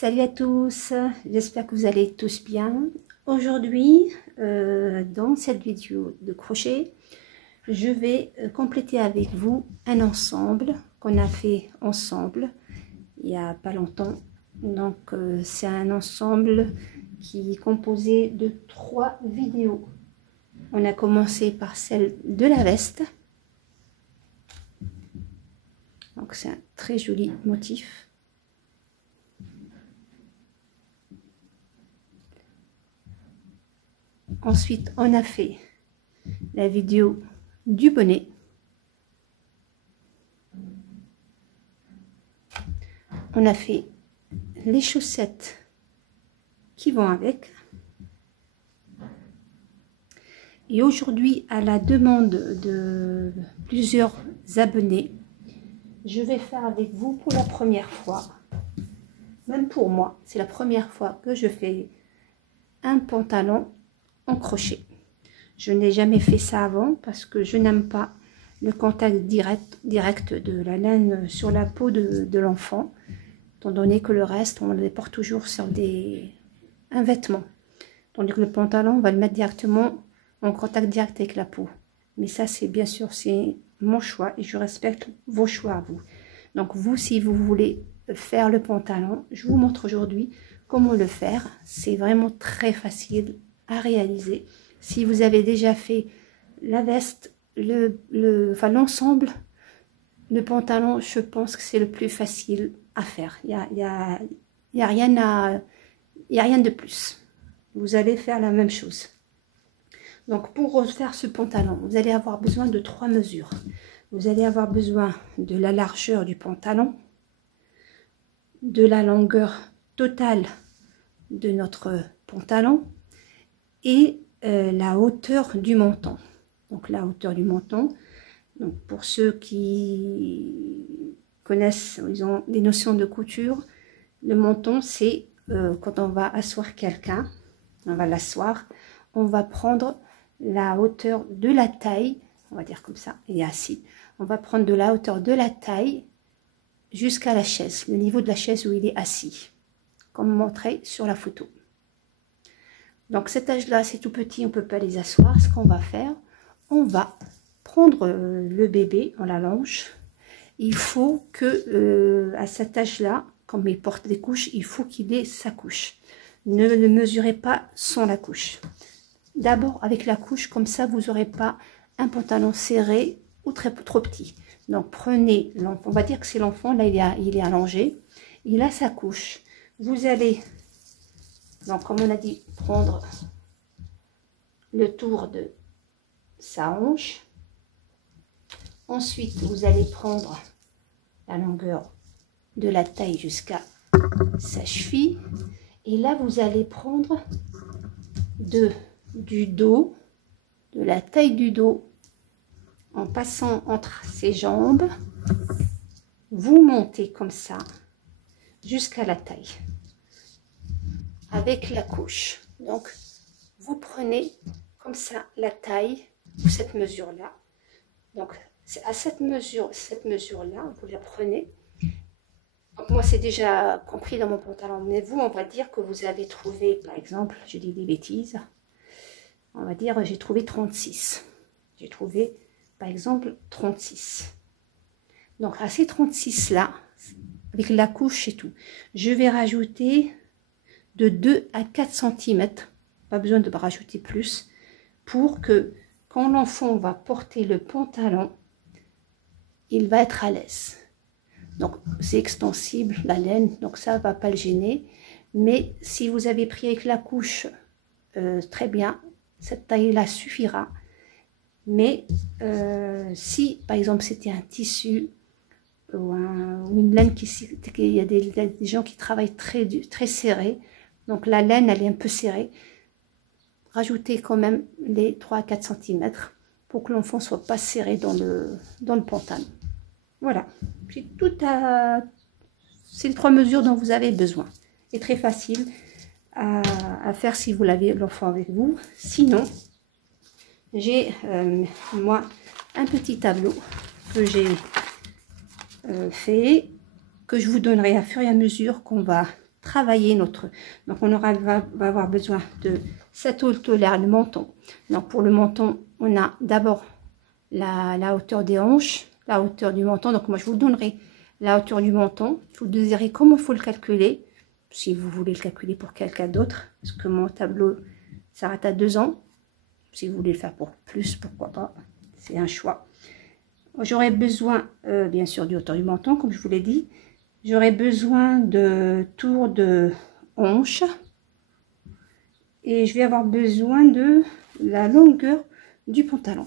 Salut à tous, j'espère que vous allez tous bien. Aujourd'hui, dans cette vidéo de crochet, je vais compléter avec vous un ensemble qu'on a fait ensemble il n'y a pas longtemps. Donc, c'est un ensemble qui est composé de 3 vidéos. On a commencé par celle de la veste. Donc, c'est un très joli motif. Ensuite, on a fait la vidéo du bonnet. On a fait les chaussettes qui vont avec. Et aujourd'hui, à la demande de plusieurs abonnés, je vais faire avec vous pour la première fois, même pour moi, c'est la première fois que je fais un pantalon en crochet. Je n'ai jamais fait ça avant parce que je n'aime pas le contact direct de la laine sur la peau de l'enfant, étant donné que le reste, on le porte toujours sur un vêtement. Tandis que le pantalon, on va le mettre directement en contact direct avec la peau. Mais ça, c'est bien sûr, c'est mon choix et je respecte vos choix à vous. Donc vous, si vous voulez faire le pantalon, je vous montre aujourd'hui comment le faire. C'est vraiment très facile à réaliser. Si vous avez déjà fait la veste, l'ensemble, le pantalon, je pense que c'est le plus facile à faire. Il y a rien de plus. Vous allez faire la même chose. Donc pour refaire ce pantalon, vous allez avoir besoin de 3 mesures. Vous allez avoir besoin de la largeur du pantalon, de la longueur totale de notre pantalon et la hauteur du menton. Donc la hauteur du menton, donc pour ceux qui connaissent, ils ont des notions de couture, le menton c'est quand on va asseoir quelqu'un, on va l'asseoir, on va prendre la hauteur de la taille, on va dire comme ça, il est assis, on va prendre de la hauteur de la taille jusqu'à la chaise, le niveau de la chaise où il est assis, comme montré sur la photo. Donc cet âge-là, c'est tout petit, on ne peut pas les asseoir. Ce qu'on va faire, on va prendre le bébé, on l'allonge. Il faut que à cet âge-là, comme il porte des couches, il faut qu'il ait sa couche. Ne le mesurez pas sans la couche. D'abord avec la couche, comme ça vous n'aurez pas un pantalon serré ou trop petit. Donc prenez l'enfant, on va dire que c'est l'enfant, là il est allongé, il a sa couche. Vous allez, donc comme on a dit, prendre le tour de sa hanche. Ensuite vous allez prendre la longueur de la taille jusqu'à sa cheville. Et là vous allez prendre du dos, de la taille du dos, en passant entre ses jambes, vous montez comme ça jusqu'à la taille avec la couche. Donc vous prenez comme ça la taille, cette mesure là. Donc c'est à cette mesure là, vous la prenez. Donc, moi c'est déjà compris dans mon pantalon, mais vous, on va dire que vous avez trouvé, par exemple, je dis des bêtises, on va dire j'ai trouvé 36. J'ai trouvé par exemple 36. Donc à ces 36 là, avec la couche et tout, je vais rajouter de 2 à 4 cm, pas besoin de rajouter plus, pour que quand l'enfant va porter le pantalon, il va être à l'aise. Donc c'est extensible la laine, donc ça va pas le gêner. Mais si vous avez pris avec la couche, très bien, cette taille là suffira. Mais si par exemple c'était un tissu ou une laine il y a des gens qui travaillent très serré, donc la laine elle est un peu serrée, rajoutez quand même les 3 à 4 cm pour que l'enfant soit pas serré dans le pantalon. Voilà, c'est les 3 mesures dont vous avez besoin. C'est très facile à faire si vous l'avez l'enfant avec vous. Sinon, j'ai moi un petit tableau que j'ai fait, que je vous donnerai à fur et à mesure qu'on va travailler notre... Donc on va avoir besoin de cette hauteur-là, le menton. Donc pour le menton, on a d'abord la hauteur des hanches, la hauteur du menton. Donc moi je vous donnerai la hauteur du menton. Vous direz comment il faut le calculer, si vous voulez le calculer pour quelqu'un d'autre, parce que mon tableau s'arrête à 2 ans. Si vous voulez le faire pour plus, pourquoi pas, c'est un choix. J'aurai besoin bien sûr du hauteur du menton, comme je vous l'ai dit. J'aurai besoin de tour de hanche. Et je vais avoir besoin de la longueur du pantalon.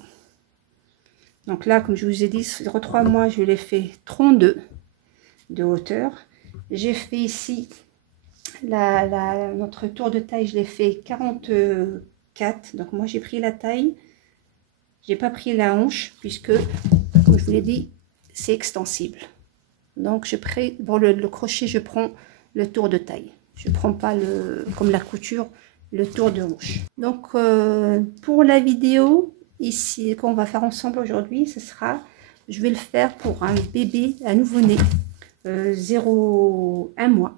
Donc là, comme je vous ai dit, sur 3 mois, je l'ai fait 32 de hauteur. J'ai fait ici notre tour de taille, je l'ai fait 44. Donc moi, j'ai pris la taille. J'ai pas pris la hanche puisque, comme je vous l'ai dit, c'est extensible. Donc je prends pour le crochet, je prends le tour de taille. Je prends pas comme la couture, le tour de hanche. Donc pour la vidéo ici qu'on va faire ensemble aujourd'hui, ce sera, je vais le faire pour un bébé, un nouveau-né, 0,1 mois.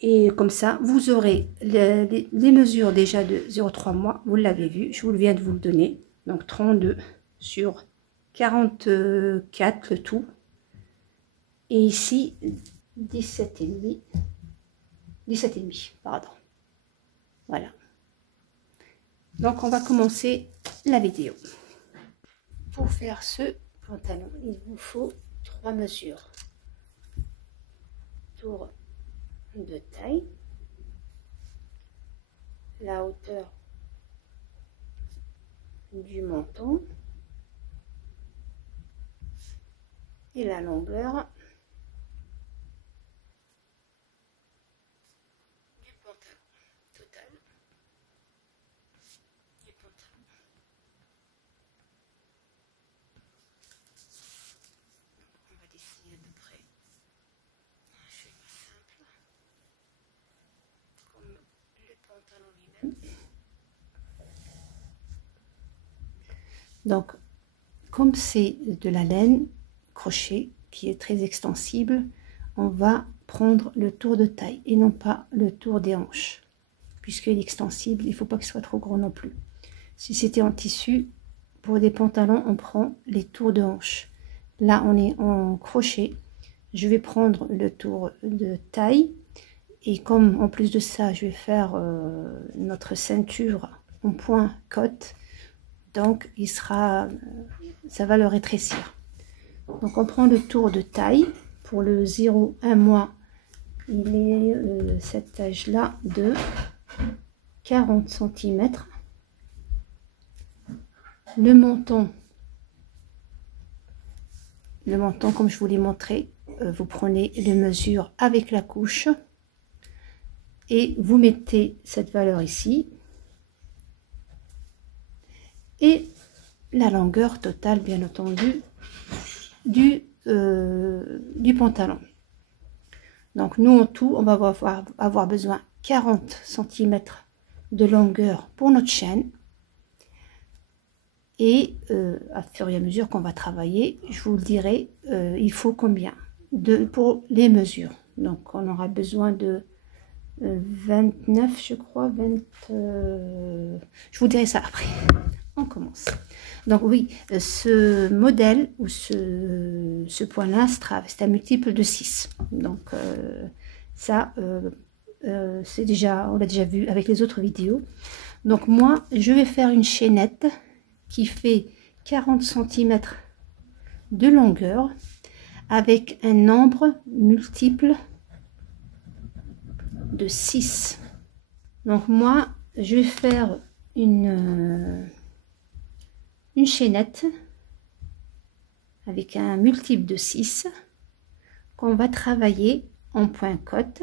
Et comme ça, vous aurez les mesures déjà de 0,3 mois. Vous l'avez vu, je viens de vous le donner. Donc 32 sur 44 le tout. Et ici, 17,5, pardon. Voilà. Donc on va commencer la vidéo. Pour faire ce pantalon, il vous faut 3 mesures. Tour de taille, la hauteur du menton et la longueur du pantalon total du pantalon. On va dessiner à peu près un schéma simple comme le pantalon lui-même. Donc comme c'est de la laine crochet qui est très extensible, on va prendre le tour de taille et non pas le tour des hanches, puisqu'il est extensible, il ne faut pas qu'il soit trop gros non plus. Si c'était en tissu, pour des pantalons on prend les tours de hanches. Là on est en crochet, je vais prendre le tour de taille, et comme en plus de ça je vais faire notre ceinture en point côte, donc il sera, ça va le rétrécir. Donc on prend le tour de taille. Pour le 0,1 mois, il est cet âge là de 40 cm. Le menton comme je vous l'ai montré, vous prenez les mesures avec la couche et vous mettez cette valeur ici, et la longueur totale bien entendu du pantalon. Donc nous en tout on va avoir besoin 40 cm de longueur pour notre chaîne, et à fur et à mesure qu'on va travailler, je vous le dirai, il faut combien pour les mesures. Donc on aura besoin de 29 je crois, je vous dirai ça après. On commence. Donc oui, ce modèle ou ce point-là, c'est un multiple de 6. Donc ça, c'est déjà, on l'a déjà vu avec les autres vidéos. Donc moi, je vais faire une chaînette qui fait 40 cm de longueur avec un nombre multiple de 6. Donc moi, je vais faire une chaînette avec un multiple de 6 qu'on va travailler en point côte.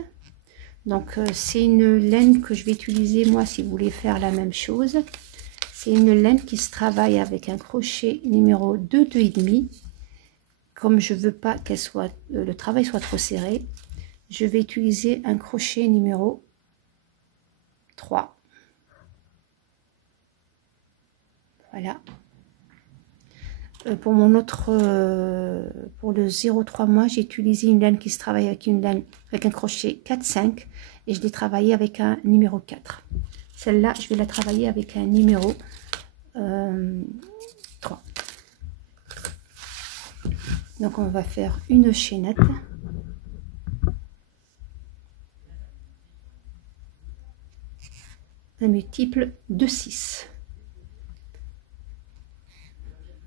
Donc c'est une laine que je vais utiliser moi si vous voulez faire la même chose. C'est une laine qui se travaille avec un crochet numéro 2,5. Comme je veux pas qu'elle soit le travail soit trop serré, je vais utiliser un crochet numéro 3. Voilà. pour mon autre, pour le 0,3 mois, j'ai utilisé une laine qui se travaille avec une laine, avec un crochet 4-5 et je l'ai travaillé avec un numéro 4. Celle-là, je vais la travailler avec un numéro 3. Donc on va faire une chaînette. Un multiple de 6.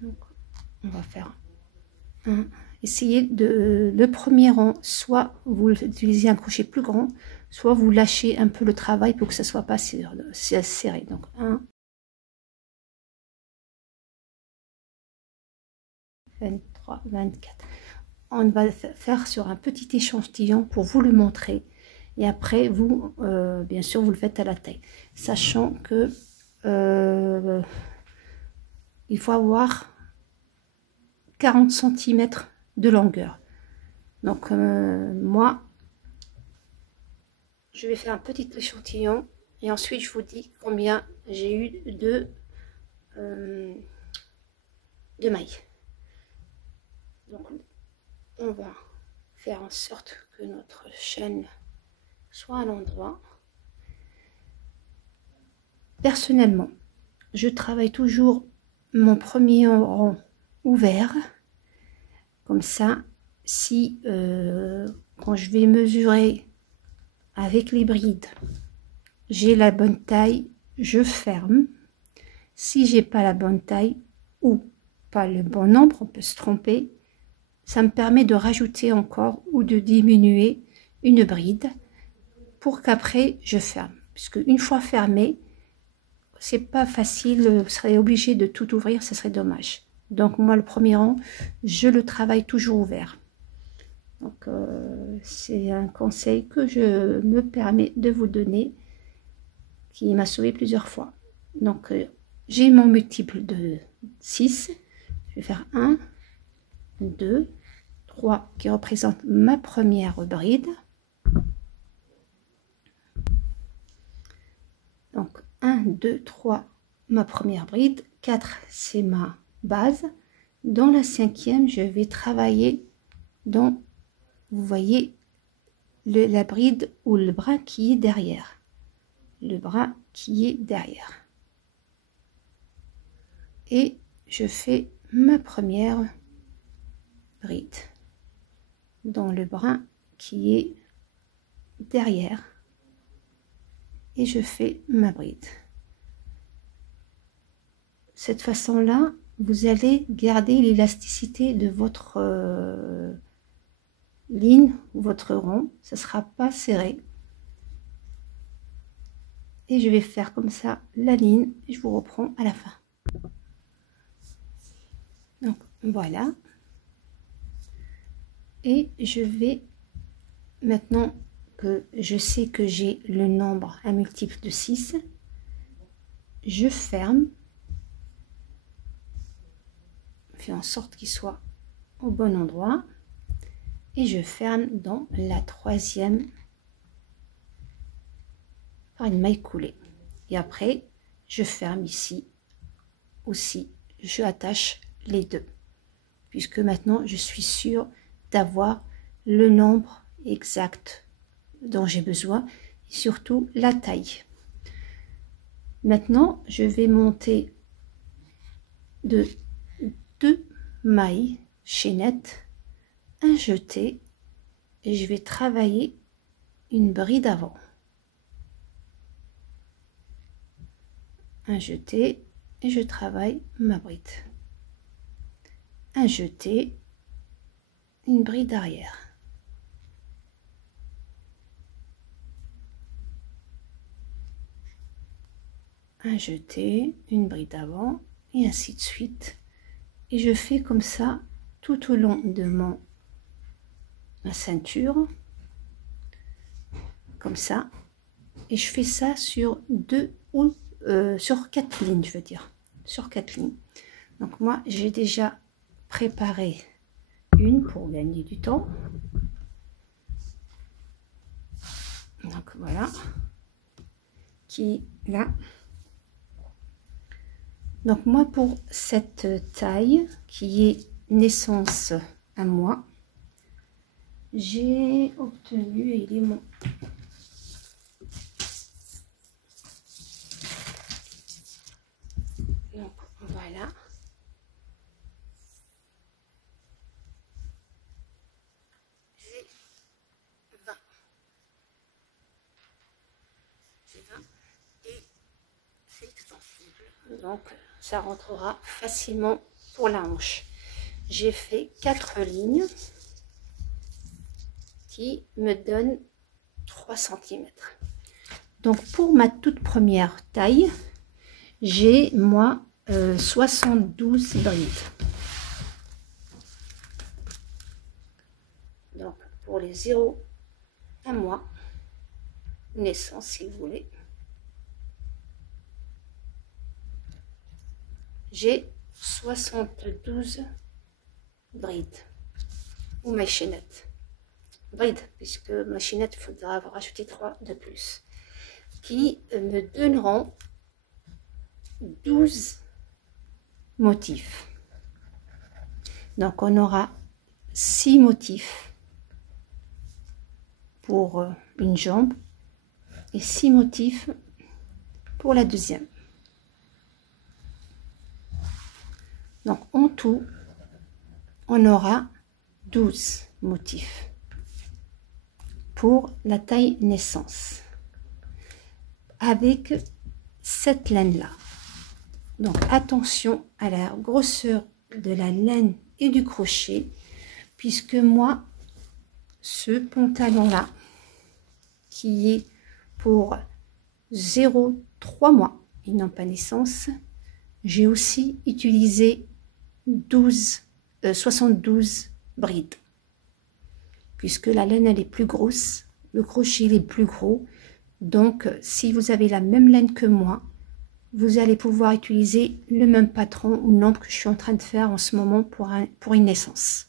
Donc, on va faire un. Essayez de le premier rang, soit vous utilisez un crochet plus grand, soit vous lâchez un peu le travail pour que ça soit pas serré. Donc 1, 23, 24. On va faire sur un petit échantillon pour vous le montrer. Et après, vous, bien sûr, vous le faites à la taille. Sachant que il faut avoir 40 cm de longueur. Donc, moi, je vais faire un petit échantillon. Et ensuite, je vous dis combien j'ai eu de mailles. Donc, on va faire en sorte que notre chaîne soit à l'endroit. Personnellement, je travaille toujours mon premier rang ouvert. Comme ça, si quand je vais mesurer avec les brides, j'ai la bonne taille, je ferme. Si j'ai pas la bonne taille ou pas le bon nombre, on peut se tromper. Ça me permet de rajouter encore ou de diminuer une bride pour qu'après je ferme. Puisque une fois fermé, c'est pas facile, vous serez obligé de tout ouvrir, ça serait dommage. Donc moi le premier rang, je le travaille toujours ouvert. Donc c'est un conseil que je me permets de vous donner, qui m'a sauvé plusieurs fois. Donc j'ai mon multiple de 6, je vais faire 1, 2, 3 qui représente ma première bride. Donc 1, 2, 3, ma première bride, 4 c'est ma base. Dans la cinquième, je vais travailler dans, vous voyez, la bride ou le bras qui est derrière. Le bras qui est derrière. Et je fais ma première bride dans le bras qui est derrière. Et je fais ma bride. Cette façon-là, vous allez garder l'élasticité de votre ligne ou votre rond. Ça ne sera pas serré. Et je vais faire comme ça la ligne. Et je vous reprends à la fin. Donc voilà. Et je vais, maintenant que je sais que j'ai le nombre, un multiple de 6, je ferme. Fais en sorte qu'il soit au bon endroit. Et je ferme dans la troisième par une maille coulée. Et après, je ferme ici aussi. Je attache les deux. Puisque maintenant, je suis sûre d'avoir le nombre exact dont j'ai besoin. Et surtout, la taille. Maintenant, je vais monter de 2 mailles chaînettes, un jeté. Et je vais travailler une bride avant. Un jeté et je travaille ma bride. Un jeté, une bride arrière. Un jeté, une bride avant et ainsi de suite. Et je fais comme ça tout au long de ma ceinture, comme ça. Et je fais ça sur 2 ou sur 4 lignes, je veux dire, sur 4 lignes. Donc moi, j'ai déjà préparé une pour gagner du temps. Donc voilà, qui est là. Donc moi, pour cette taille qui est naissance à moi, j'ai obtenu, il est mon... Donc voilà. J'ai 20. J'ai 20 et c'est extensible. Donc ça rentrera facilement pour la hanche. J'ai fait 4 lignes qui me donnent 3 cm. Donc pour ma toute première taille, j'ai moi 72 brides. Donc pour les 0 à mois, naissance si vous voulez, j'ai 72 brides ou machinettes. Brides, puisque machinette, il faudra rajouter 3 de plus, qui me donneront 12 motifs. Donc on aura 6 motifs pour une jambe et 6 motifs pour la deuxième. Donc en tout, on aura 12 motifs pour la taille naissance avec cette laine là. Donc attention à la grosseur de la laine et du crochet, puisque moi ce pantalon là qui est pour 0,3 mois et non pas naissance, j'ai aussi utilisé 72 brides, puisque la laine elle est plus grosse, le crochet il est plus gros. Donc si vous avez la même laine que moi, vous allez pouvoir utiliser le même patron ou nombre que je suis en train de faire en ce moment pour une naissance.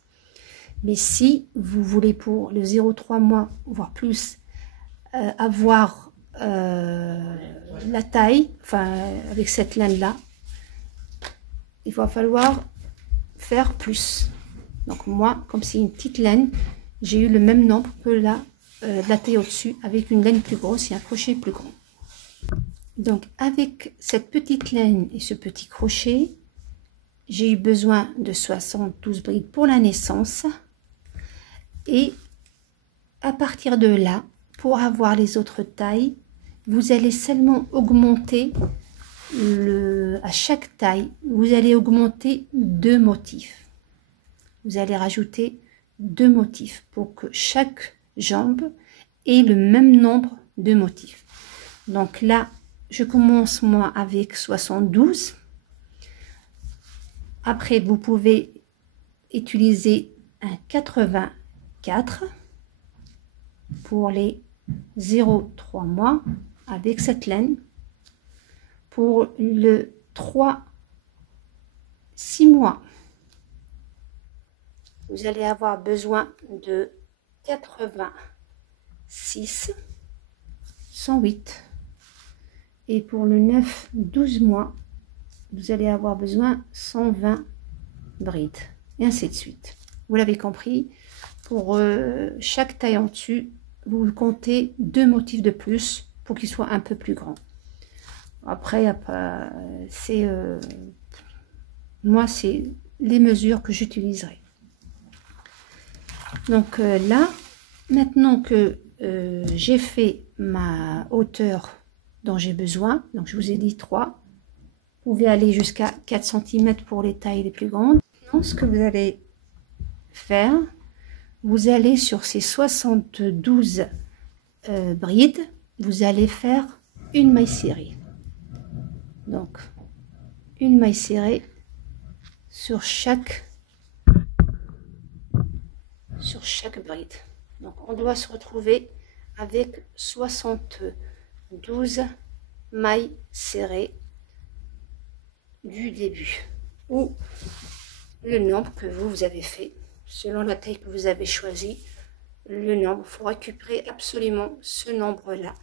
Mais si vous voulez pour le 0,3 mois, voire plus, avoir la taille, enfin avec cette laine là, il va falloir faire plus. Donc moi, comme c'est une petite laine, j'ai eu le même nombre que la taille au-dessus, avec une laine plus grosse et un crochet plus grand. Donc avec cette petite laine et ce petit crochet, j'ai eu besoin de 72 brides pour la naissance. Et à partir de là, pour avoir les autres tailles, vous allez seulement augmenter à chaque taille, vous allez augmenter 2 motifs. Vous allez rajouter 2 motifs pour que chaque jambe ait le même nombre de motifs. Donc là, je commence moi avec 72. Après, vous pouvez utiliser un 84 pour les 0,3 mois avec cette laine. Pour le 3-6 mois, vous allez avoir besoin de 86, 108. Et pour le 9-12 mois, vous allez avoir besoin 120 brides. Et ainsi de suite. Vous l'avez compris, pour chaque taille en dessus, vous comptez 2 motifs de plus pour qu'il soit un peu plus grand. Après, c'est moi, c'est les mesures que j'utiliserai. Donc là, maintenant que j'ai fait ma hauteur dont j'ai besoin, donc je vous ai dit 3, vous pouvez aller jusqu'à 4 cm pour les tailles les plus grandes. Maintenant, ce que vous allez faire, vous allez sur ces 72 brides, vous allez faire une maille serrée. Donc, une maille serrée sur chaque bride. Donc, on doit se retrouver avec 72 mailles serrées du début, ou le nombre que vous avez fait, selon la taille que vous avez choisi, le nombre. Il faut récupérer absolument ce nombre-là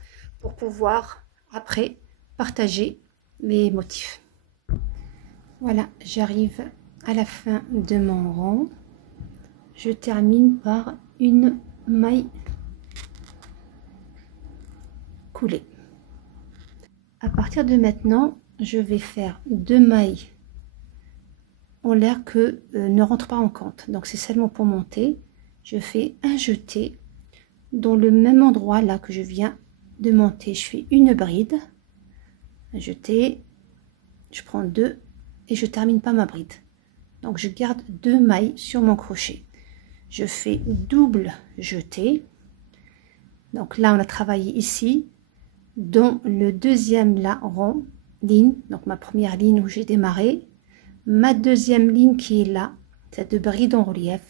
pour pouvoir après partager les motifs. Voilà, j'arrive à la fin de mon rang. Je termine par une maille coulée. À partir de maintenant, je vais faire 2 mailles en l'air que ne rentre pas en compte. Donc c'est seulement pour monter. Je fais un jeté dans le même endroit là que je viens de monter. Je fais une bride, un jeté, je prends 2 et je termine pas ma bride. Donc je garde 2 mailles sur mon crochet. Je fais double jeté. Donc là on a travaillé ici dans le deuxième là rond ligne, donc ma première ligne où j'ai démarré, ma deuxième ligne qui est là, cette bride en relief,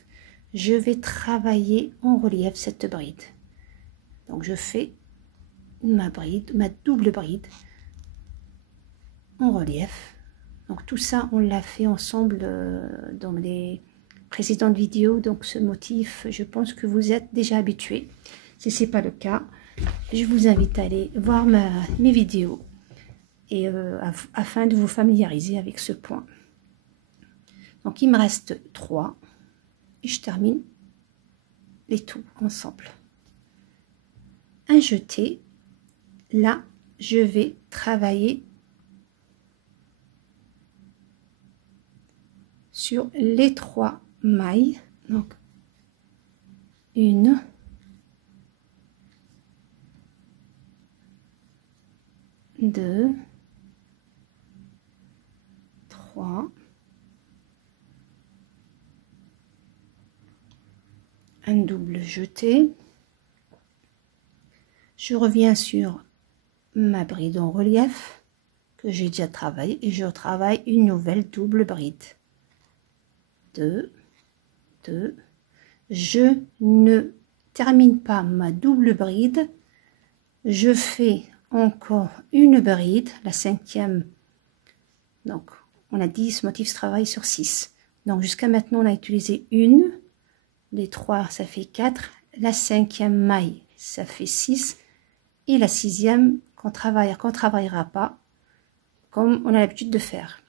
je vais travailler en relief cette bride. Donc je fais ma bride, ma double bride en relief. Donc tout ça on l'a fait ensemble dans les précédentes vidéos, donc ce motif je pense que vous êtes déjà habitués. Si ce n'est pas le cas, je vous invite à aller voir mes vidéos et afin de vous familiariser avec ce point. Donc il me reste 3 et je termine les tout ensemble. Un jeté, là je vais travailler sur les 3 mailles, donc 1, 2, 3, un double jeté, je reviens sur ma bride en relief que j'ai déjà travaillé et je retravaille une nouvelle double bride. 2, 2, je ne termine pas ma double bride, je fais encore une bride, la 5e, donc on a dit ce motif se travaille sur 6, donc jusqu'à maintenant on a utilisé une, les 3 ça fait 4, la 5e maille ça fait 6 et la 6e qu'on travaillera pas comme on a l'habitude de faire.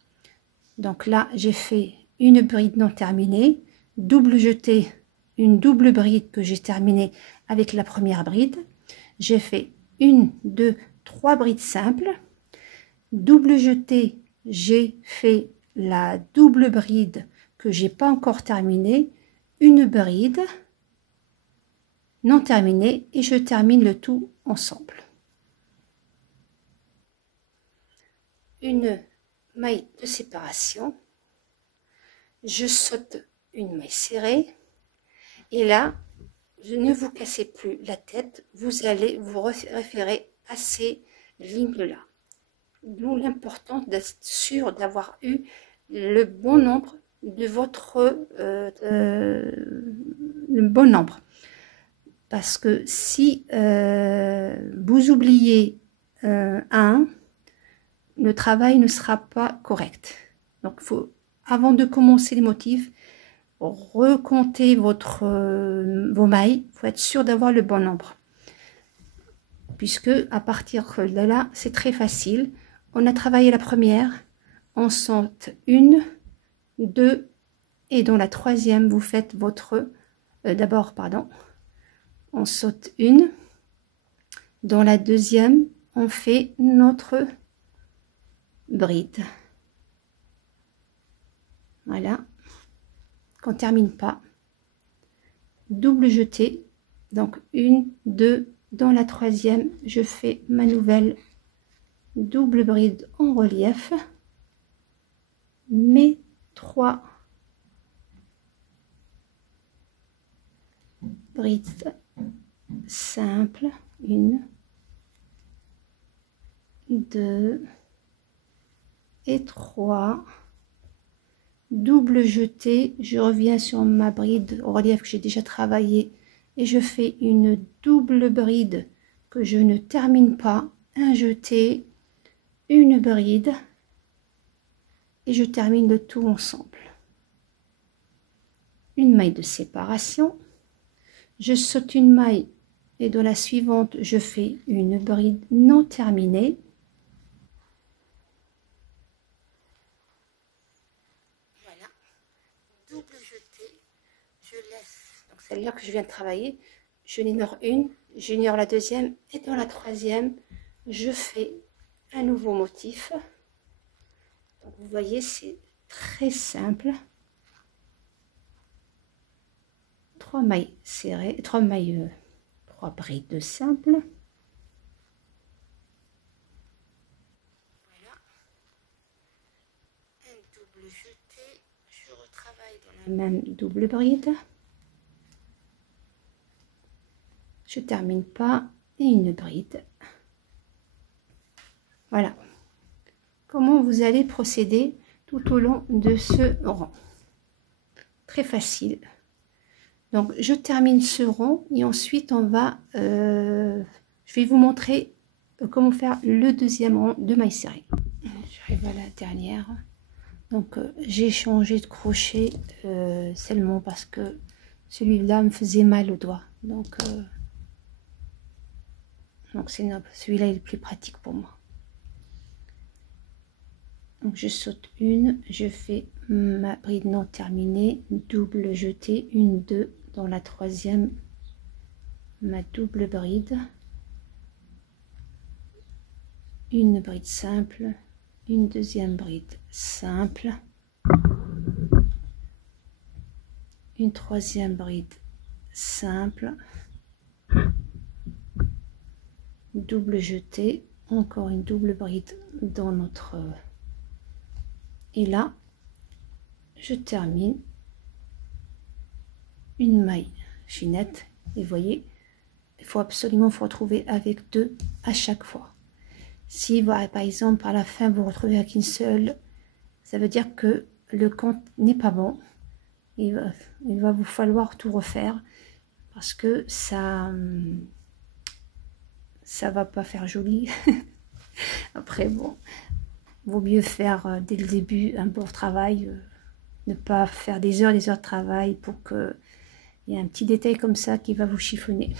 Donc là j'ai fait une bride non terminée, double jeté, une double bride que j'ai terminée avec la première bride, j'ai fait 1, 2, 3 brides simples, double jeté, j'ai fait la double bride que j'ai pas encore terminée, une bride non terminée et je termine le tout ensemble. Une maille de séparation, je saute une maille serrée et là ne vous cassez plus la tête, vous allez vous référer à ces lignes là, d'où l'importance d'être sûr d'avoir eu le bon nombre de votre le bon nombre, parce que si vous oubliez un, le travail ne sera pas correct. Donc il faut, avant de commencer les motifs, recompter vos mailles. Il faut être sûr d'avoir le bon nombre, puisque à partir de là c'est très facile. On a travaillé la première, on saute 1, 2 et dans la 3e vous faites votre d'abord pardon, on saute 1, dans la 2e on fait notre bride, voilà, qu'on termine pas, double jeté, donc 1, 2, dans la 3e je fais ma nouvelle double bride en relief, mes 3 brides simples, 1, 2 et 3, double jeté, je reviens sur ma bride au relief que j'ai déjà travaillé et je fais une double bride que je ne termine pas, un jeté, une bride et je termine le tout ensemble. Une maille de séparation, je saute une maille et dans la suivante je fais une bride non terminée, celle-là que je viens de travailler, je n'ignore une, j'ignore la deuxième, et dans la troisième, je fais un nouveau motif. Donc, vous voyez, c'est très simple. 3 mailles serrées, 3 mailles, 3 brides simples. Voilà. Un double jeté, je retravaille dans la même double bride. Je termine pas et une bride. Voilà. Comment vous allez procéder tout au long de ce rang. Très facile. Donc, je termine ce rang et ensuite, on va... je vais vous montrer comment faire le deuxième rang de mailles serrées. J'arrive à la dernière. Donc, j'ai changé de crochet seulement parce que celui-là me faisait mal au doigt. Donc celui-là est le plus pratique pour moi. Donc je saute une, je fais ma bride non terminée, double jeté, une, deux, dans la troisième, ma double bride, une bride simple, une deuxième bride simple, une troisième bride simple, double jeté, encore une double bride dans notre... Et là, je termine une maille chaînette. Et vous voyez, il faut absolument vous retrouver avec 2 à chaque fois. Si par exemple à la fin vous retrouvez avec une seule, ça veut dire que le compte n'est pas bon. Il va vous falloir tout refaire parce que ça va pas faire joli. Après bon, vaut mieux faire dès le début un bon travail, ne pas faire des heures de travail pour que il y ait un petit détail comme ça qui va vous chiffonner.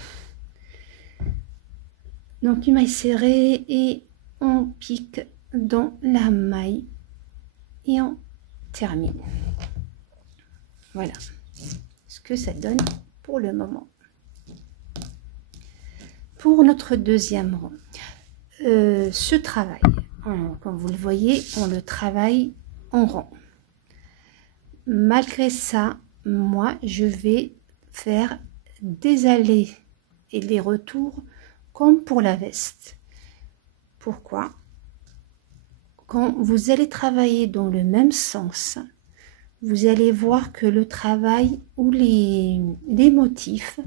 Donc une maille serrée et on pique dans la maille et on termine. Voilà ce que ça donne pour le moment. Pour notre deuxième rang, ce travail, comme vous le voyez, on le travaille en rang. Malgré ça, moi, je vais faire des allées et des retours comme pour la veste. Pourquoi? Quand vous allez travailler dans le même sens, vous allez voir que le travail ou les motifs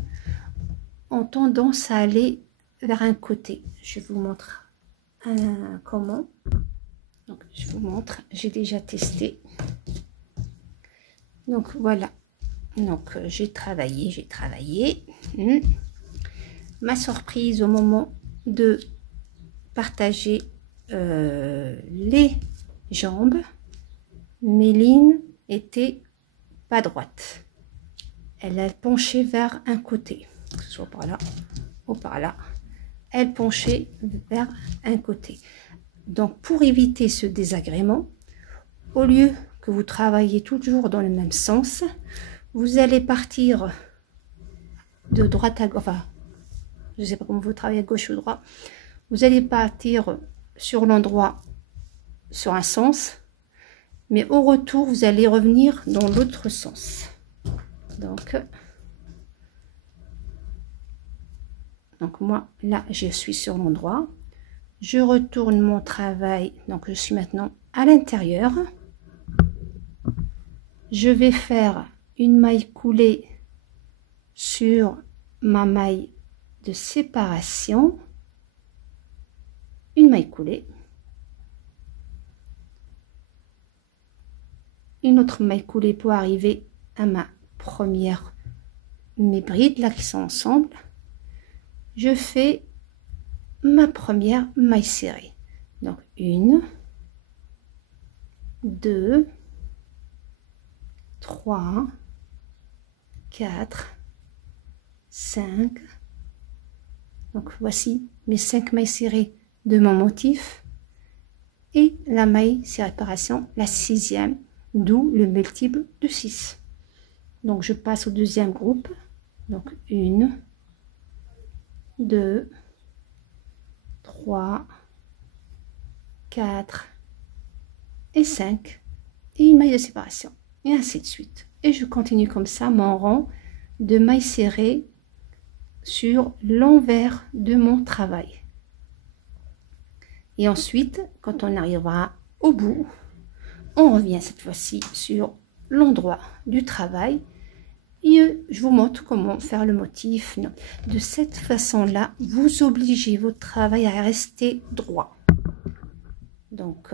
ont tendance à aller vers un côté. Je vous montre comment. Donc, je vous montre, j'ai déjà testé. Donc voilà, donc j'ai travaillé. Ma surprise au moment de partager les jambes, mes lignes étaient pas droites. Elle a penché vers un côté, que ce soit par là ou par là. Elle penchait vers un côté. Donc pour éviter ce désagrément, au lieu que vous travaillez toujours dans le même sens, vous allez partir de droite à gauche, enfin, je ne sais pas comment vous travaillez à gauche ou droite, vous allez partir sur l'endroit, sur un sens, mais au retour, vous allez revenir dans l'autre sens. Donc moi, là, je suis sur l'endroit, je retourne mon travail, donc je suis maintenant à l'intérieur. Je vais faire une maille coulée sur ma maille de séparation, une maille coulée, une autre maille coulée pour arriver à ma première, mes brides là qui sont ensemble. Je fais ma première maille serrée. Donc 1, 2, 3, 4, 5. Donc voici mes 5 mailles serrées de mon motif et la maille séparation, la 6e, d'où le multiple de 6. Donc je passe au deuxième groupe, Donc 1, 2, 3, 4 et 5 et une maille de séparation et ainsi de suite. Et je continue comme ça mon rang de mailles serrées sur l'envers de mon travail. Et ensuite, quand on arrivera au bout, on revient cette fois-ci sur l'endroit du travail et je vous montre comment faire le motif. De cette façon-là, vous obligez votre travail à rester droit. Donc,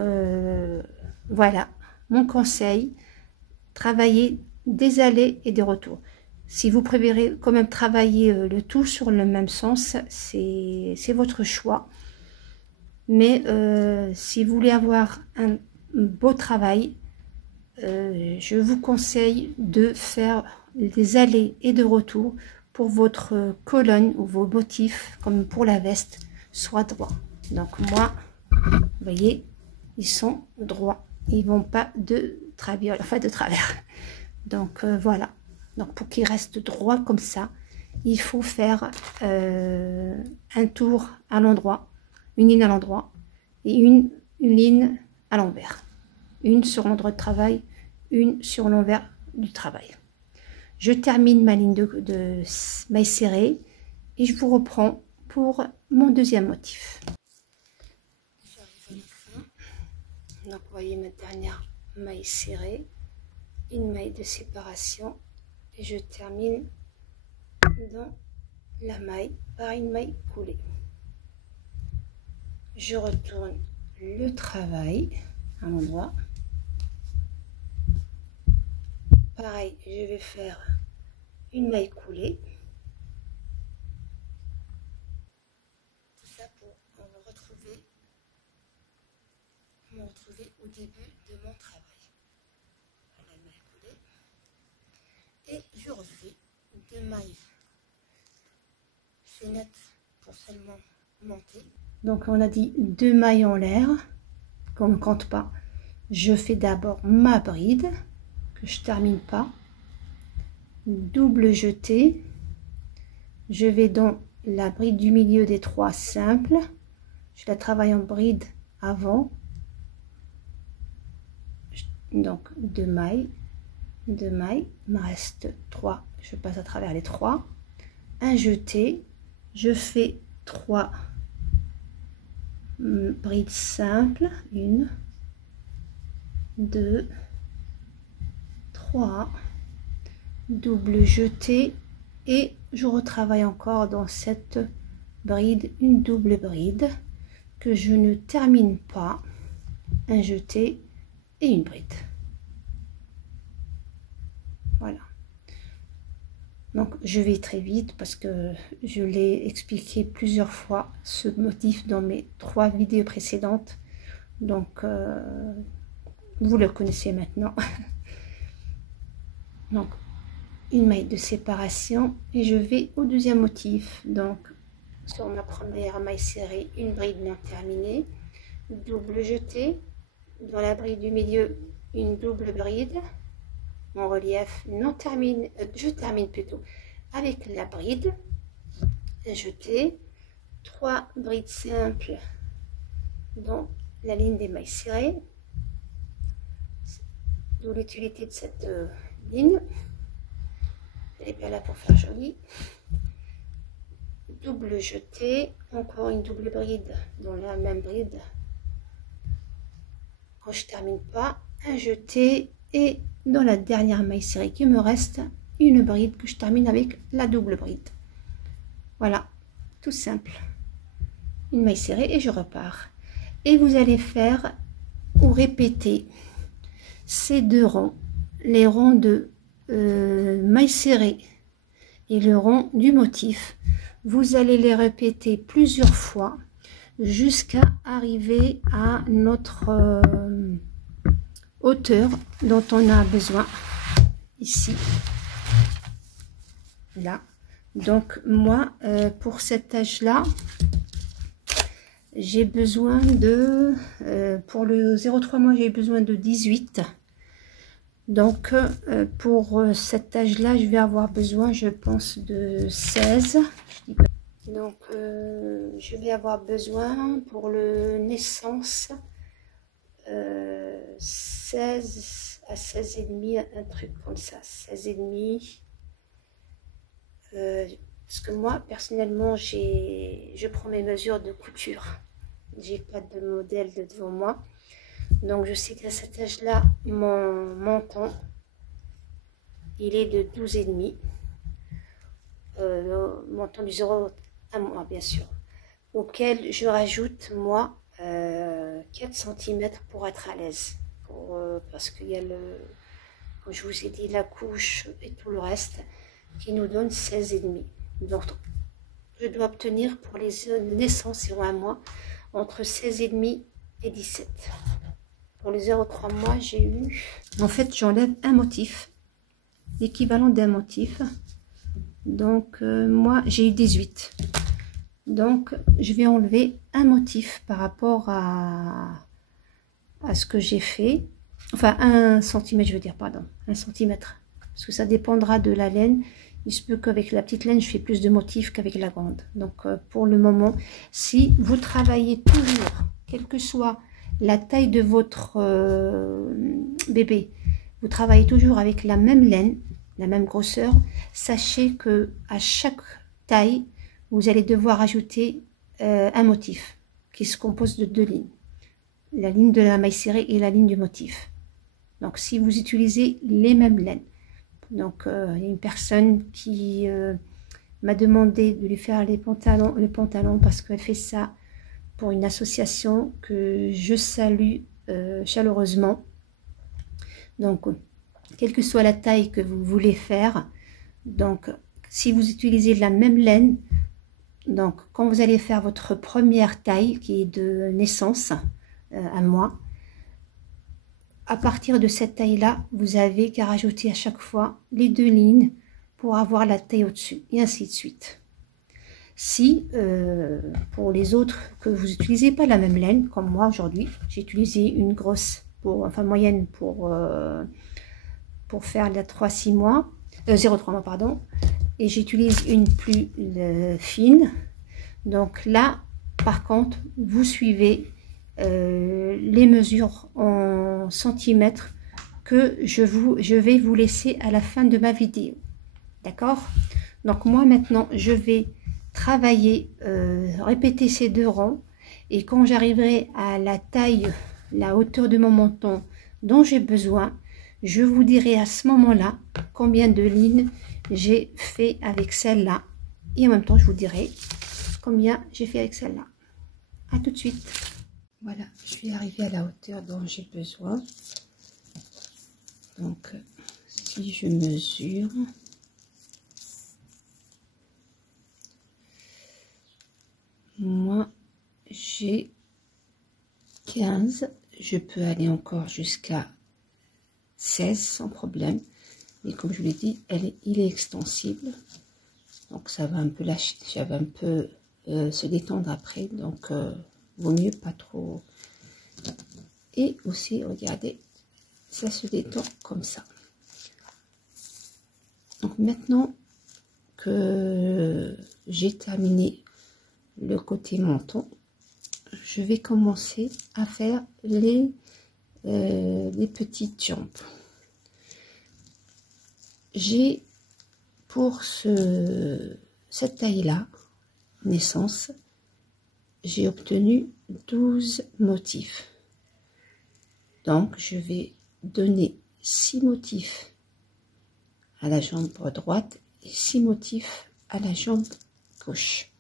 voilà mon conseil. Travailler des allées et des retours. Si vous préférez quand même travailler le tout sur le même sens, c'est votre choix. Mais si vous voulez avoir un beau travail, je vous conseille de faire des allées et de retours pour votre colonne ou vos motifs, comme pour la veste, soit droit. Donc moi, vous voyez, ils sont droits. Ils vont pas de travers, enfin de travers. Donc voilà. Donc pour qu'ils restent droits comme ça, il faut faire un tour à l'endroit, une ligne à l'endroit et une ligne à l'envers. Une sur l'endroit de travail, une sur l'envers du travail. Je termine ma ligne de mailles serrées et je vous reprends pour mon deuxième motif. J'arrive à la fin. Donc vous voyez ma dernière maille serrée, une maille de séparation et je termine dans la maille par une maille coulée. Je retourne le travail à l'endroit. Pareil, je vais faire une maille coulée. Tout ça pour me retrouver au début de mon travail. Voilà la maille coulée. Et je refais 2 mailles fenêtres pour seulement monter. Donc on a dit 2 mailles en l'air, qu'on ne compte pas. Je fais d'abord ma bride, que je termine pas. Double jeté. Je vais dans la bride du milieu des 3 simples. Je la travaille en bride avant. Donc 2 mailles. 2 mailles. Il me reste 3. Je passe à travers les 3. Un jeté. Je fais 3 brides simples, 1, 2, 3, double jeté et je retravaille encore dans cette bride une double bride que je ne termine pas, un jeté et une bride. Voilà. Donc je vais très vite parce que je l'ai expliqué plusieurs fois ce motif dans mes 3 vidéos précédentes. Donc vous le connaissez maintenant. Donc une maille de séparation et je vais au deuxième motif. Donc sur ma première maille serrée, une bride non terminée, double jeté, dans la bride du milieu une double bride. Mon relief non termine, je termine plutôt avec la bride, un jeté, 3 brides simples dans la ligne des mailles serrées, d'où l'utilité de cette ligne. Elle est bien là pour faire joli. Double jeté, encore une double bride dans la même bride. Quand je termine pas, un jeté et dans la dernière maille serrée qui me reste, une bride que je termine avec la double bride. Voilà, tout simple. Une maille serrée et je repars. Et vous allez faire ou répéter ces 2 rangs, les rangs de maille serrée et le rang du motif. Vous allez les répéter plusieurs fois jusqu'à arriver à notre hauteur dont on a besoin ici, là. Donc moi pour cet âge là j'ai besoin de pour le 0,3 mois j'ai besoin de 18. Donc, pour cette taille-là, je vais avoir besoin, je pense, de 16. Donc, je vais avoir besoin pour le naissance 16 à 16 et demi, un truc comme ça, 16 et demi. Parce que moi, personnellement, je prends mes mesures de couture. J'ai pas de modèle devant moi. Donc, je sais qu'à cet âge-là, mon menton, il est de 12 et demi. Le menton du 0 à mois, bien sûr. Auquel je rajoute, moi, 4 cm pour être à l'aise. Parce qu'il y a comme je vous ai dit, la couche et tout le reste qui nous donne 16 et demi. Donc, je dois obtenir pour les naissances 0 à mois entre 16 et demi et 17. Pour les 0,3 mois, j'ai eu... En fait, j'enlève un motif, l'équivalent d'un motif. Donc, moi, j'ai eu 18. Donc, je vais enlever un motif par rapport à ce que j'ai fait. Enfin, 1 cm, je veux dire, pardon, 1 cm. Parce que ça dépendra de la laine. Il se peut qu'avec la petite laine, je fais plus de motifs qu'avec la grande. Donc, pour le moment, si vous travaillez toujours, quelle que soit la taille de votre bébé, vous travaillez toujours avec la même laine, la même grosseur, sachez que à chaque taille, vous allez devoir ajouter un motif qui se compose de 2 lignes. La ligne de la maille serrée et la ligne du motif. Donc, si vous utilisez les mêmes laines. Donc, il y a une personne qui m'a demandé de lui faire les pantalons parce qu'elle fait ça pour une association que je salue chaleureusement. Donc, quelle que soit la taille que vous voulez faire, donc, si vous utilisez la même laine, donc, quand vous allez faire votre première taille, qui est de naissance, à moi, à partir de cette taille-là, vous avez qu'à rajouter à chaque fois les 2 lignes pour avoir la taille au-dessus, et ainsi de suite. Si, pour les autres, que vous n'utilisez pas la même laine, comme moi aujourd'hui, j'ai utilisé une grosse, moyenne pour faire la 3-6 mois, 0,3 mois, pardon, et j'utilise une plus fine. Donc là, par contre, vous suivez les mesures en centimètres que je vais vous laisser à la fin de ma vidéo. D'accord? Donc moi maintenant, je vais travailler, répéter ces 2 rangs. Et quand j'arriverai à la taille, la hauteur de mon menton dont j'ai besoin, je vous dirai à ce moment-là combien de lignes j'ai fait avec celle-là. Et en même temps, je vous dirai combien j'ai fait avec celle-là. À tout de suite. Voilà, je suis arrivée à la hauteur dont j'ai besoin. Donc, si je mesure, moi, j'ai 15. Je peux aller encore jusqu'à 16 sans problème. Mais comme je vous l'ai dit, il est extensible. Donc, ça va un peu lâcher, ça va un peu se détendre après. Donc, vaut mieux pas trop. Et aussi, regardez, ça se détend comme ça. Donc maintenant que j'ai terminé le côté menton, je vais commencer à faire les petites jambes. J'ai pour cette taille-là, naissance, j'ai obtenu 12 motifs. Donc, je vais donner 6 motifs à la jambe droite et 6 motifs à la jambe gauche.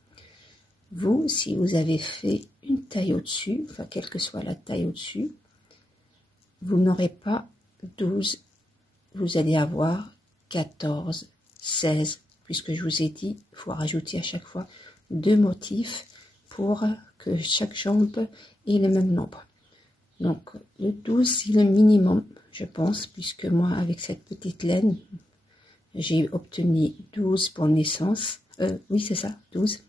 Vous, si vous avez fait une taille au-dessus, enfin, quelle que soit la taille au-dessus, vous n'aurez pas 12, vous allez avoir 14, 16, puisque je vous ai dit, il faut rajouter à chaque fois 2 motifs pour que chaque jambe ait le même nombre. Donc, le 12, c'est le minimum, je pense, puisque moi, avec cette petite laine, j'ai obtenu 12 pour naissance. Oui, c'est ça, 12.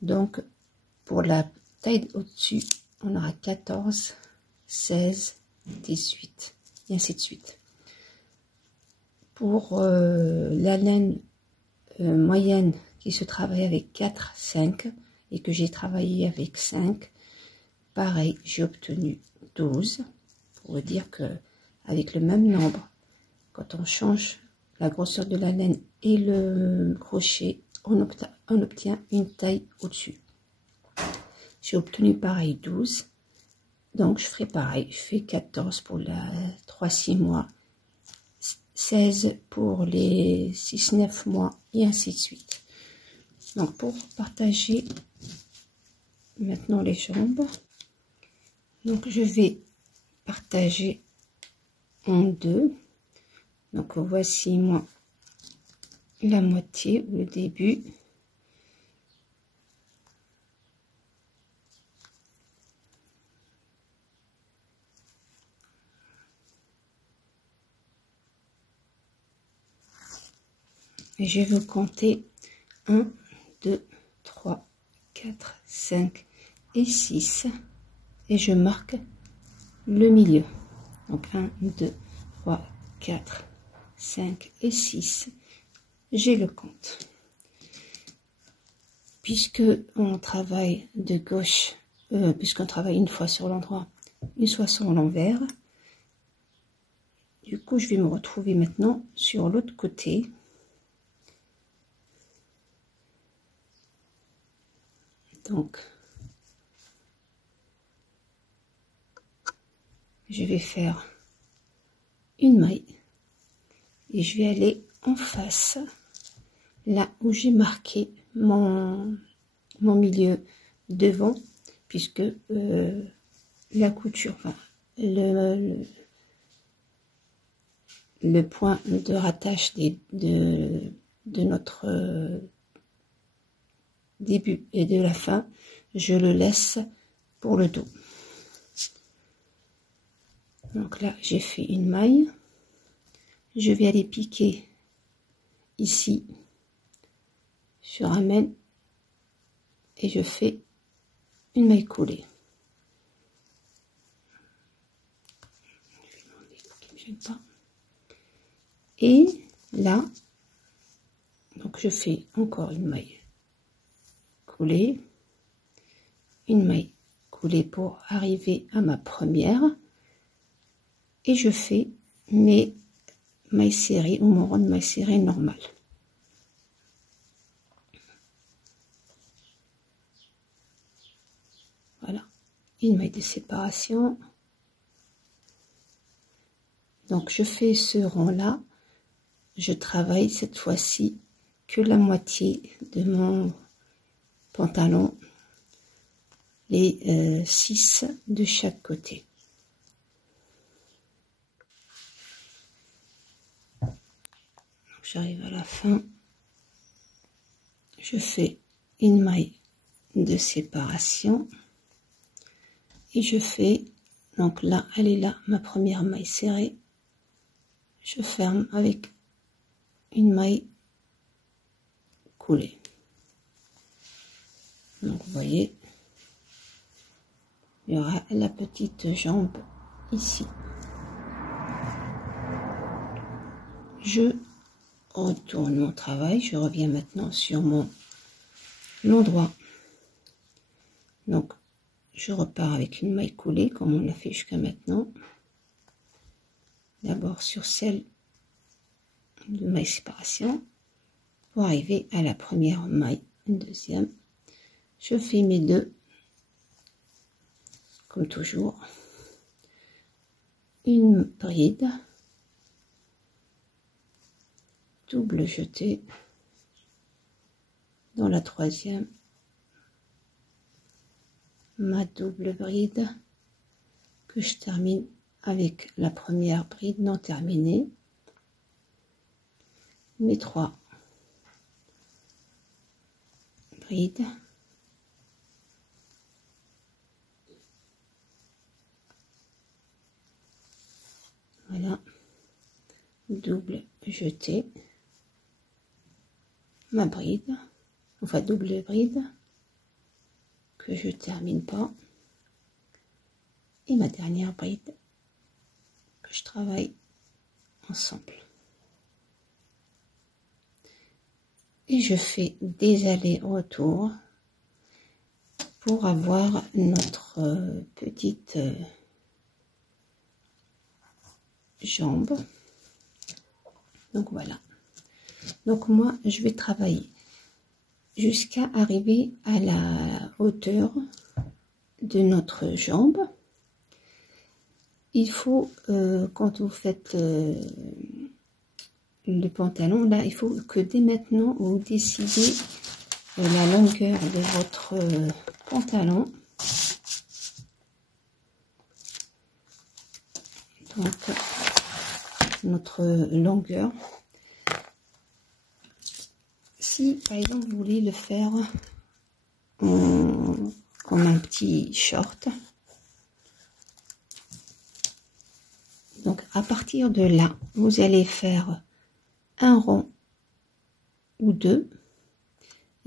Donc, pour la taille au-dessus, on aura 14, 16, 18, et ainsi de suite. pour la laine moyenne qui se travaille avec 4, 5 et que j'ai travaillé avec 5, pareil, j'ai obtenu 12. Pour vous dire que avec le même nombre, quand on change la grosseur de la laine et le crochet, on obtient une taille au-dessus. J'ai obtenu pareil 12. Donc je ferai pareil, je fais 14 pour la 3-6 mois, 16 pour les 6-9 mois et ainsi de suite. Donc pour partager maintenant les jambes, donc je vais partager en deux. Donc voici moi la moitié ou le début. Et je vais compter 1, 2, 3, 4, 5 et 6. Et je marque le milieu. Donc 1, 2, 3, 4, 5 et 6. J'ai le compte. Puisque on travaille de gauche, puisqu'on travaille une fois sur l'endroit, une fois sur l'envers, du coup je vais me retrouver maintenant sur l'autre côté. Donc, je vais faire une maille et je vais aller en face, là où j'ai marqué mon milieu devant, puisque la couture, enfin, le point de rattache de notre début et de la fin, je le laisse pour le dos. Donc là j'ai fait une maille, je vais aller piquer ici, je ramène et je fais une maille coulée. Et là, donc je fais encore une maille coulée, une maille coulée pour arriver à ma première, et je fais mes mailles serrées ou mon rond de mailles serrées normal. Voilà, une maille de séparation. Donc je fais ce rond là, je travaille cette fois-ci que la moitié de mon pantalon, les 6 de chaque côté. J'arrive à la fin, je fais une maille de séparation et je fais, donc là elle est là, ma première maille serrée, je ferme avec une maille coulée. Donc vous voyez, il y aura la petite jambe ici. Je retourne mon travail, je reviens maintenant sur mon l'endroit. Donc je repars avec une maille coulée comme on l'a fait jusqu'à maintenant. D'abord sur celle de maille séparation pour arriver à la première maille, une deuxième. Je fais mes deux comme toujours, une bride, double jeté dans la troisième, ma double bride que je termine avec la première bride non terminée, mes 3 brides, voilà, double jeté, ma bride, enfin double bride que je termine pas, et ma dernière bride que je travaille ensemble. et je fais des allers-retours pour avoir notre petite jambe. Donc voilà. Donc moi je vais travailler jusqu'à arriver à la hauteur de notre jambe. Il faut quand vous faites le pantalon, là il faut que dès maintenant vous décidez la longueur de votre pantalon. Donc notre longueur. Si par exemple vous voulez le faire comme un petit short, donc à partir de là vous allez faire un rond ou deux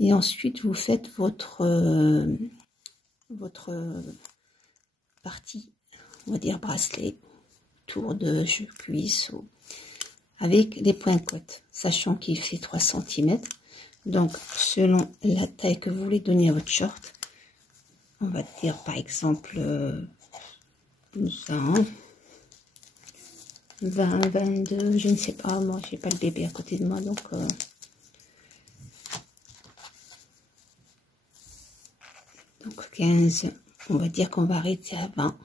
et ensuite vous faites votre partie, on va dire bracelet, tour de cuisse ou avec les points côtes, sachant qu'il fait 3 cm. Donc selon la taille que vous voulez donner à votre short, on va dire par exemple 20, 22, je ne sais pas, moi j'ai pas le bébé à côté de moi, donc donc 15, on va dire qu'on va arrêter à 20.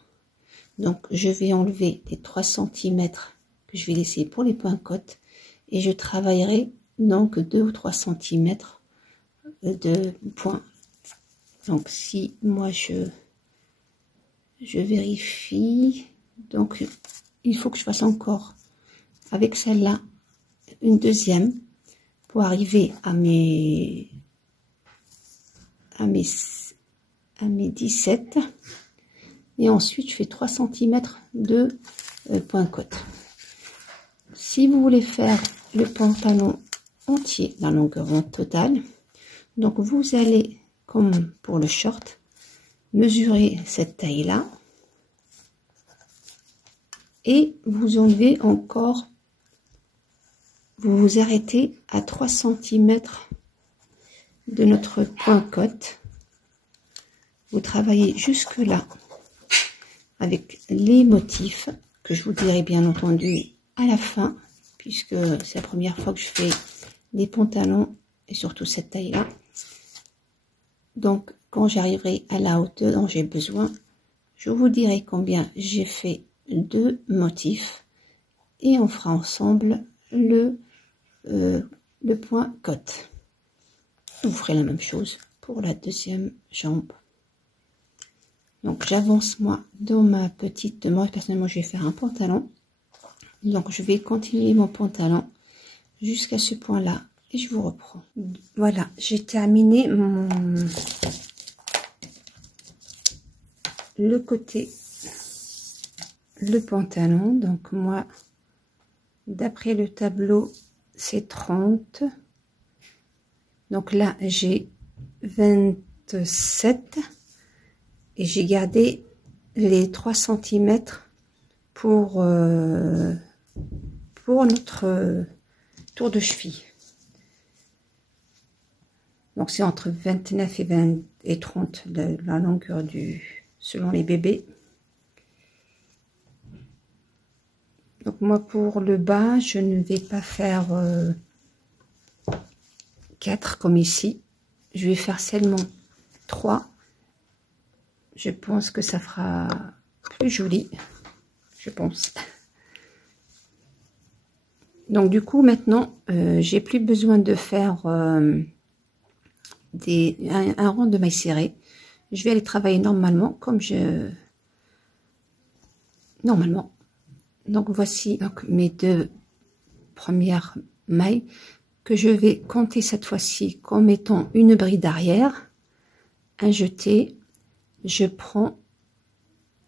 Donc je vais enlever les 3 cm que je vais laisser pour les points côtes et je travaillerai donc 2 ou 3 cm de points. Donc si moi je vérifie, donc il faut que je fasse encore avec celle-là une deuxième pour arriver à mes 17, et ensuite je fais 3 cm de point côte. Si vous voulez faire le pantalon entier, la longueur totale, donc vous allez, comme pour le short, mesurer cette taille là et vous enlevez encore, vous vous arrêtez à 3 cm de notre point côte. Vous travaillez jusque là avec les motifs que je vous dirai bien entendu à la fin, puisque c'est la première fois que je fais des pantalons et surtout cette taille là. Donc quand j'arriverai à la hauteur dont j'ai besoin, je vous dirai combien j'ai fait de motifs et on fera ensemble le point côte. Vous ferez la même chose pour la deuxième jambe. Donc j'avance moi dans ma petite, moi personnellement je vais faire un pantalon, donc je vais continuer mon pantalon jusqu'à ce point là et je vous reprends. Voilà, j'ai terminé le côté, le pantalon. Donc moi d'après le tableau c'est 30, donc là j'ai 27 et j'ai gardé les 3 cm pour notre tour de cheville. Donc c'est entre 29 et 30 la longueur selon les bébés. Donc moi pour le bas je ne vais pas faire 4 comme ici, je vais faire seulement 3. Je pense que ça fera plus joli, je pense. Donc du coup maintenant j'ai plus besoin de faire un rond de mailles serrées. Je vais aller travailler normalement comme normalement. Donc voici donc mes deux premières mailles que je vais compter cette fois-ci comme étant une bride arrière, un jeté. Je prends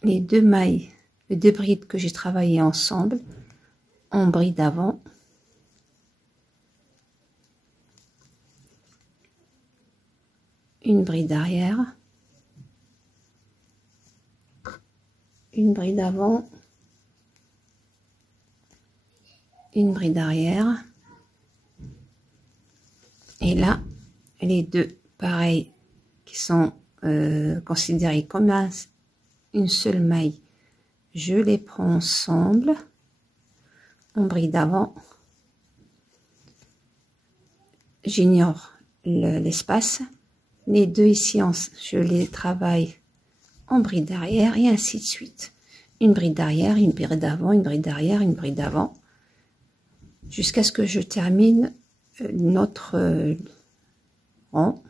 les deux mailles, les deux brides que j'ai travaillées ensemble en bride avant, une bride arrière, une bride avant, une bride arrière Et là, les deux, pareil, qui sont considérés comme une seule maille, je les prends ensemble en bride avant. J'ignore l'espace. Les deux ici, je les travaille en bride arrière et ainsi de suite. Une bride arrière, une bride avant, une bride arrière, une bride avant, jusqu'à ce que je termine notre rang.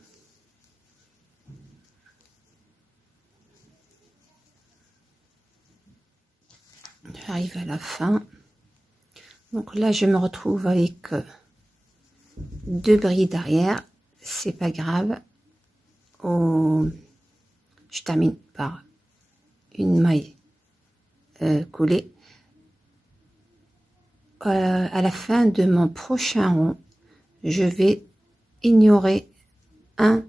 J'arrive à la fin. Donc là, je me retrouve avec deux brides arrière. C'est pas grave. Je termine par une maille coulée. À la fin de mon prochain rond, je vais ignorer un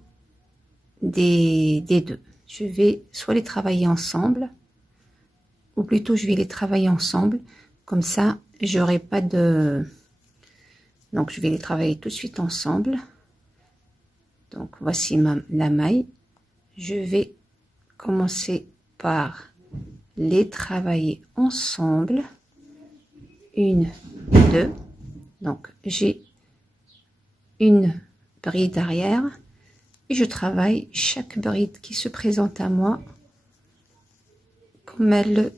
des deux. Je vais soit les travailler ensemble, ou plutôt je vais les travailler ensemble, comme ça j'aurai pas de... Donc je vais les travailler tout de suite ensemble. Donc voici la maille. Je vais commencer par les travailler ensemble. Une, deux. Donc j'ai une bride arrière et je travaille chaque bride qui se présente à moi comme elle.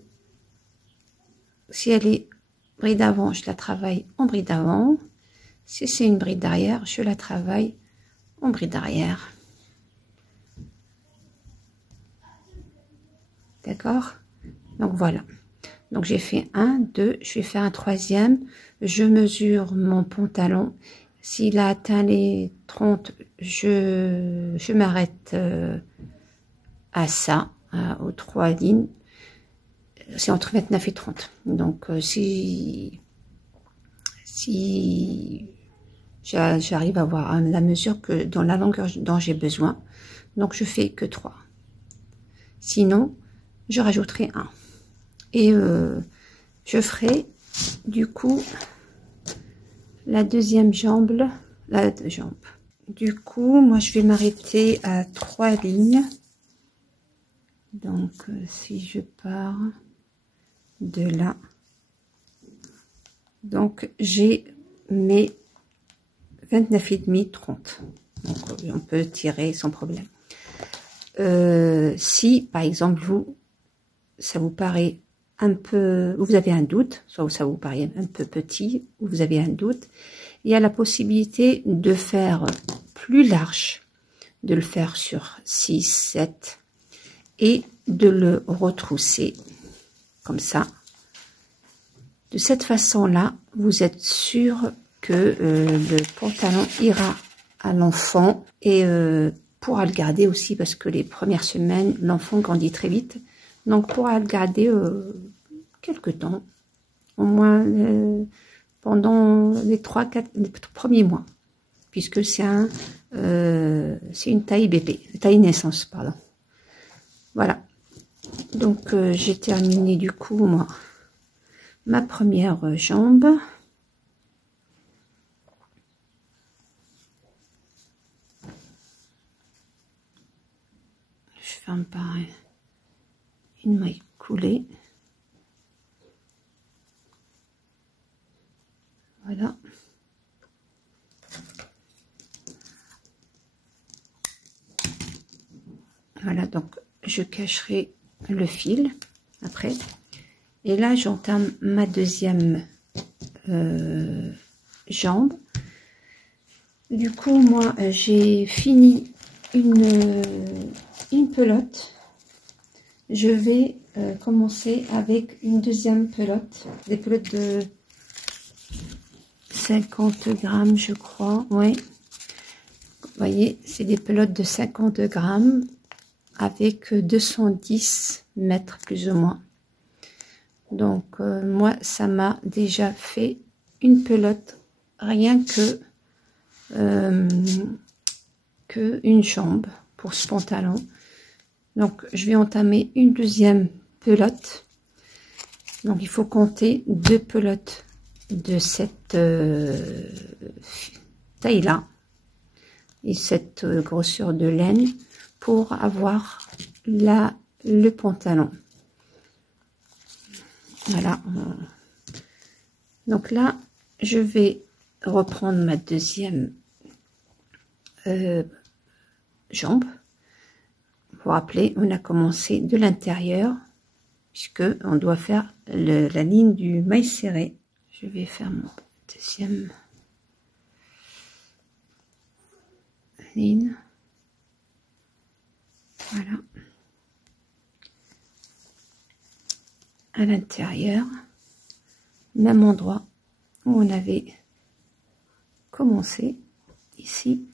Si elle est bride avant, je la travaille en bride avant. Si c'est une bride arrière, je la travaille en bride arrière. D'accord? Donc voilà. Donc j'ai fait un, deux, je vais faire un troisième. Je mesure mon pantalon. S'il a atteint les 30, je m'arrête à ça, aux 3 lignes. C'est entre 29 et 30. Donc si j'arrive à avoir la mesure que dans la longueur dont j'ai besoin, donc je fais que 3. Sinon, je rajouterai 1. Et je ferai du coup la deuxième jambe, Du coup, moi je vais m'arrêter à 3 lignes. Donc si je pars de là, donc j'ai mes 29,5, 30. Donc on peut tirer sans problème. Si par exemple ça vous paraît un peu, vous avez un doute, soit ça vous paraît un peu petit, ou vous avez un doute, il y a la possibilité de faire plus large, de le faire sur 6, 7, et de le retrousser comme ça. De cette façon-là, vous êtes sûr que le pantalon ira à l'enfant et pourra le garder aussi parce que les premières semaines, l'enfant grandit très vite. Donc, pourra le garder quelque temps, au moins pendant les 3-4 premiers mois, puisque c'est une taille bébé, taille naissance, pardon. Voilà. Donc, j'ai terminé du coup, moi, ma première jambe. Je ferme par une maille coulée. Voilà. Voilà, donc je cacherai le fil après. Et là, j'entame ma deuxième jambe. Du coup, moi, j'ai fini une pelote. Je vais commencer avec une deuxième pelote. Des pelotes de 50 grammes, je crois. Oui. Vous voyez, c'est des pelotes de 50 grammes avec 210 mètres plus ou moins. Donc, moi, ça m'a déjà fait une pelote rien que une jambe pour ce pantalon. Donc, je vais entamer une deuxième pelote. Donc, il faut compter 2 pelotes de cette taille-là. et cette grosseur de laine pour avoir le pantalon. Voilà. Donc là, je vais reprendre ma deuxième jambe. Vous vous rappelez, on a commencé de l'intérieur puisque on doit faire la ligne du maille serré. Je vais faire mon deuxième ligne. Voilà. À l'intérieur, même endroit où on avait commencé, ici.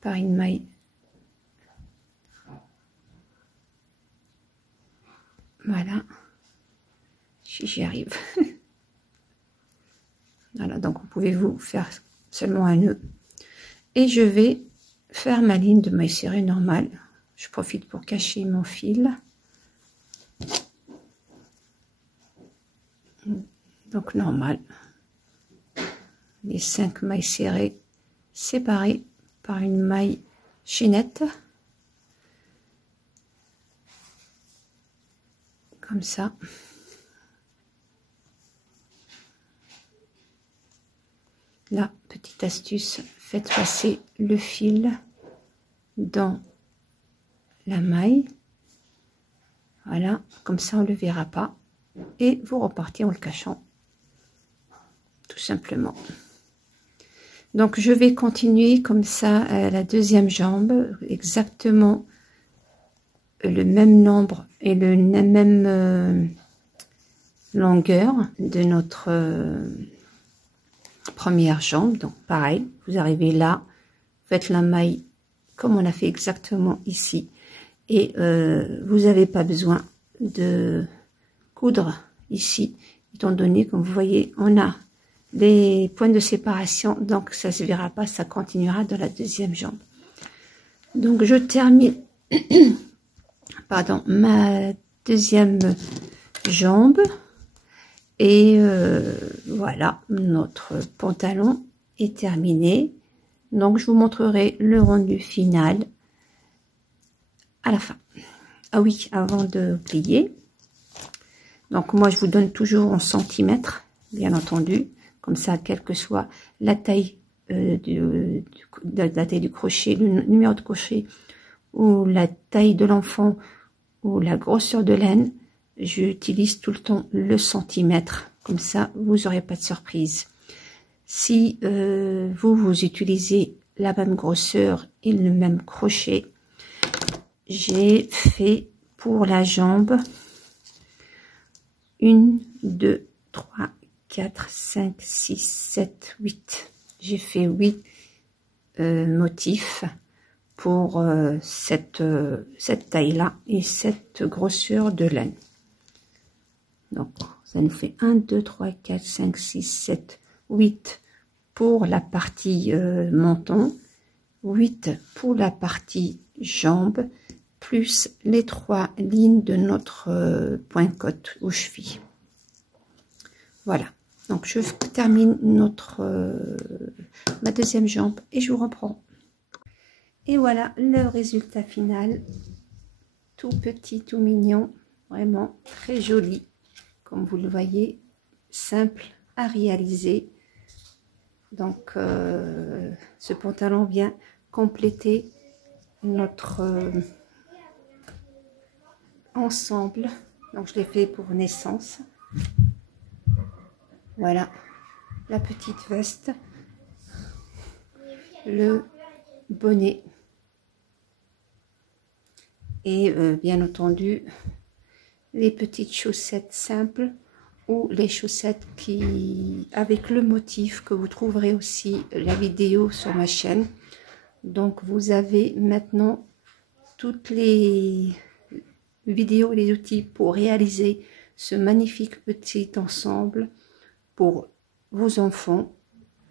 Par une maille. Voilà. Si j'y arrive. Voilà, donc vous pouvez vous faire seulement un nœud. Et je vais faire ma ligne de maille serrée normale. Je profite pour cacher mon fil. Donc normal. Les 5 mailles serrées séparées par une maille chaînette. Comme ça. Là, petite astuce, faites passer le fil dans la maille. Voilà, comme ça on ne le verra pas. Et vous repartez en le cachant. Tout simplement. Donc je vais continuer comme ça la deuxième jambe, exactement le même nombre et le même longueur de notre première jambe. Donc pareil, vous arrivez là, faites la maille comme on a fait exactement ici, et vous n'avez pas besoin de coudre ici, étant donné, comme vous voyez, on a les points de séparation, donc ça se verra pas, ça continuera dans la deuxième jambe. Donc je termine pardon, ma deuxième jambe, et voilà, notre pantalon est terminé. Donc je vous montrerai le rendu final à la fin. Ah oui, avant de plier, donc moi je vous donne toujours en centimètres, bien entendu, comme ça, quelle que soit la taille la taille du crochet, le numéro de crochet, ou la taille de l'enfant, ou la grosseur de laine, j'utilise tout le temps le centimètre, comme ça vous n'aurez pas de surprise. Si vous utilisez la même grosseur et le même crochet, j'ai fait pour la jambe 1, 2, 3, 4, 5, 6, 7, 8. J'ai fait 8 motifs pour cette taille-là et cette grosseur de laine. Donc, ça nous fait 1, 2, 3, 4, 5, 6, 7, 8 pour la partie menton, 8 pour la partie jambe, plus les 3 lignes de notre point-côte aux chevilles. Voilà. Donc, je termine ma deuxième jambe et je vous reprends. Et voilà le résultat final. Tout petit, tout mignon. Vraiment très joli. Comme vous le voyez, simple à réaliser. Donc, ce pantalon vient compléter notre ensemble. Donc, je l'ai fait pour naissance. Voilà, la petite veste, le bonnet et bien entendu les petites chaussettes simples ou les chaussettes avec le motif que vous trouverez aussi la vidéo sur ma chaîne. Donc vous avez maintenant toutes les vidéos et les outils pour réaliser ce magnifique petit ensemble pour vos enfants,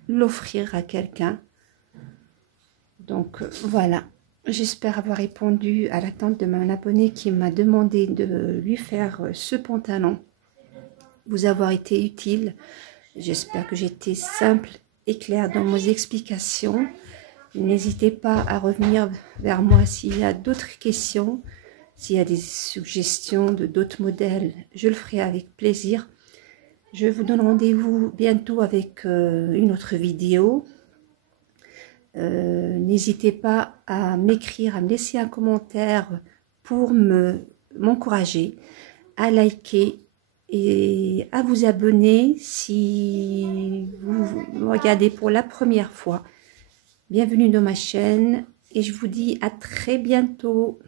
l'offrir à quelqu'un. Donc voilà, j'espère avoir répondu à l'attente de mon abonné qui m'a demandé de lui faire ce pantalon vous avoir été utile. J'espère que j'ai été simple et claire dans mes explications. N'hésitez pas à revenir vers moi s'il y a d'autres questions, s'il y a des suggestions de d'autres modèles, je le ferai avec plaisir. Je vous donne rendez-vous bientôt avec une autre vidéo. N'hésitez pas à m'écrire, à me laisser un commentaire pour m'encourager, à liker et à vous abonner si vous me regardez pour la première fois. Bienvenue dans ma chaîne et je vous dis à très bientôt.